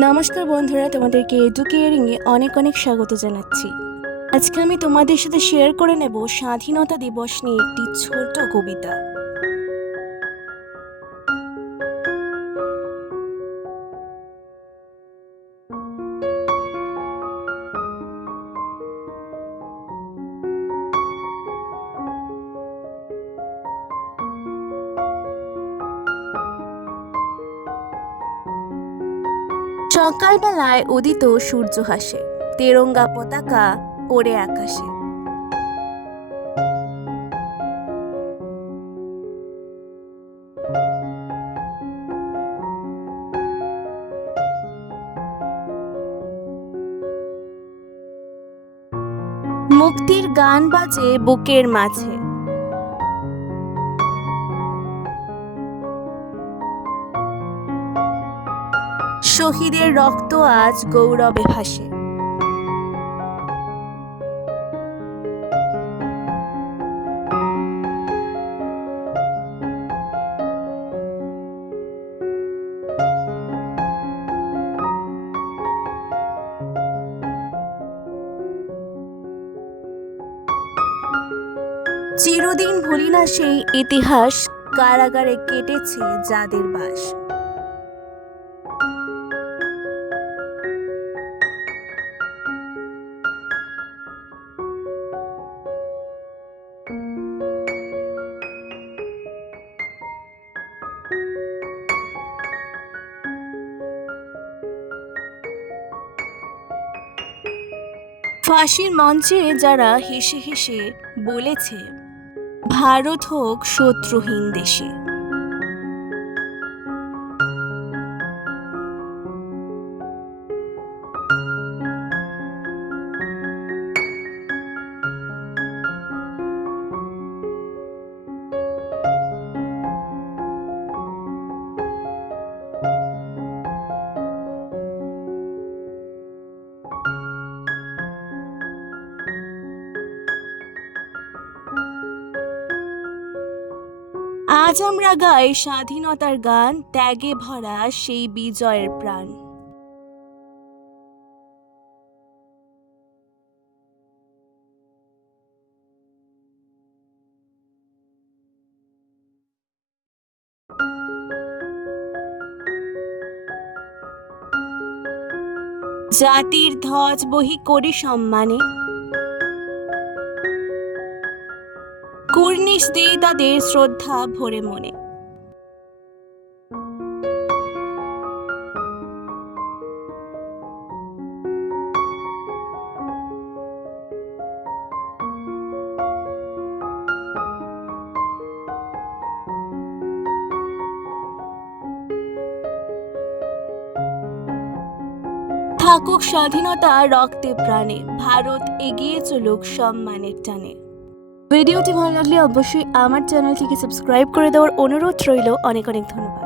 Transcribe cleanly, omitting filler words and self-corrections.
নমস্কার বন্ধুরা, তোমাদেরকে এডুকেয়ারিংয়ে অনেক অনেক স্বাগত জানাচ্ছি। আজকে আমি তোমাদের সাথে শেয়ার করে নেব স্বাধীনতা দিবস নিয়ে একটি ছোট কবিতা। সকালবেলায় উদিত সূর্য হাসে, তেরঙ্গা পতাকা ওড়ে আকাশে। মুক্তির গান বাজে বুকের মাঝে, শহীদের রক্ত আজ গৌরবে ভাসে। চিরদিন ভুলি না সেই ইতিহাস, কারাগারে কেটেছে যাদের বাস। ফাঁসির মঞ্চে যারা হেসে হেসে বলেছে ভারত হোক শত্রুহীন দেশে। আজ আমরা গাই স্বাধীনতার গান, ত্যাগে ভরা সেই বিজয়ের প্রাণ। জাতির ধ্বজ বহি করি সম্মানে, কুর্নিশ দেই তাদের শ্রদ্ধা ভরে মনে। থাকুক স্বাধীনতা রক্তে প্রাণে, ভারত এগিয়ে চলুক সম্মানের টানে। ভিডিওটি ভালো লাগলে অবশ্যই আমার চ্যানেলটিকে সাবস্ক্রাইব করে দেওয়ার অনুরোধ রইল। অনেক অনেক ধন্যবাদ।